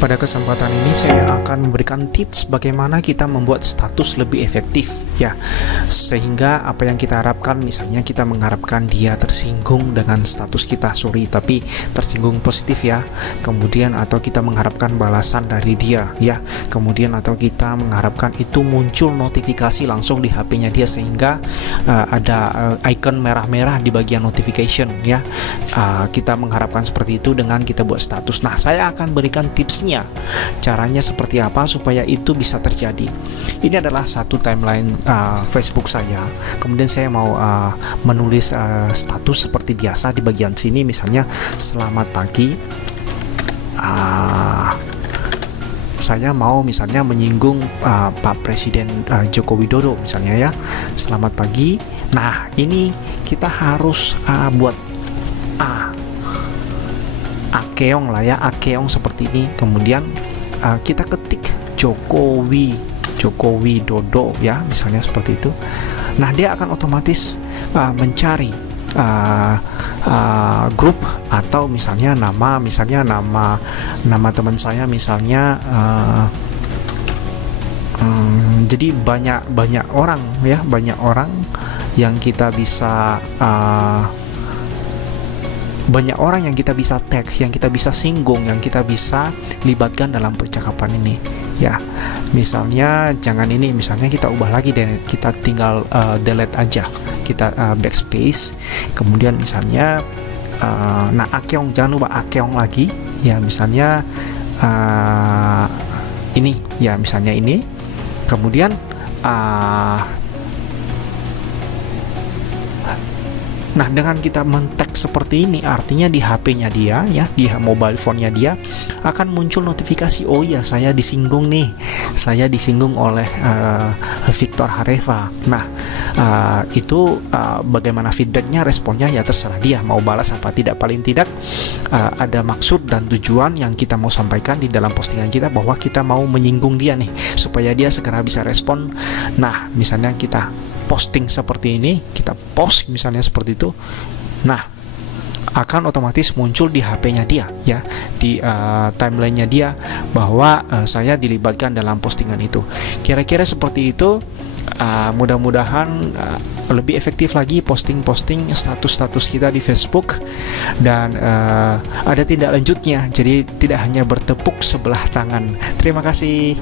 Pada kesempatan ini saya akan memberikan tips bagaimana kita membuat status lebih efektif ya, sehingga apa yang kita harapkan, misalnya kita mengharapkan dia tersinggung dengan status kita, tapi tersinggung positif ya, kemudian atau kita mengharapkan balasan dari dia ya, kemudian atau kita mengharapkan itu muncul notifikasi langsung di HP-nya dia, sehingga ada icon merah-merah di bagian notification ya. Kita mengharapkan seperti itu dengan kita buat status. Nah, saya akan berikan tipsnya, caranya seperti apa supaya itu bisa terjadi. Ini adalah satu timeline Facebook saya. Kemudian saya mau menulis status seperti biasa di bagian sini, misalnya selamat pagi. Saya mau misalnya menyinggung Pak Presiden Joko Widodo misalnya ya, selamat pagi. Nah, ini kita harus buat akeong lah ya, akeong seperti ini. Kemudian kita ketik Joko Widodo ya, misalnya seperti itu. Nah, dia akan otomatis mencari grup atau misalnya nama teman saya misalnya. Jadi banyak orang ya, banyak orang yang kita bisa tag, yang kita bisa singgung, yang kita bisa libatkan dalam percakapan ini ya. Misalnya jangan ini, misalnya kita ubah lagi dan kita tinggal delete aja, kita backspace, kemudian misalnya nah akeong, jangan lupa akeong lagi ya, misalnya ini ya, misalnya ini, kemudian nah, dengan kita men-tag seperti ini, artinya di HP-nya dia ya, di mobile phone-nya dia akan muncul notifikasi, oh iya, saya disinggung nih, saya disinggung oleh Victor Hareva. Nah, itu bagaimana feedbacknya, responnya ya terserah dia mau balas apa tidak. Paling tidak ada maksud dan tujuan yang kita mau sampaikan di dalam postingan kita, bahwa kita mau menyinggung dia nih, supaya dia segera bisa respon. Nah, misalnya kita posting seperti ini, kita post misalnya seperti itu, nah akan otomatis muncul di HP-nya dia ya, di timeline-nya dia, bahwa saya dilibatkan dalam postingan itu. Kira-kira seperti itu. Mudah-mudahan lebih efektif lagi posting status-status kita di Facebook, dan ada tindak lanjutnya, jadi tidak hanya bertepuk sebelah tangan. Terima kasih.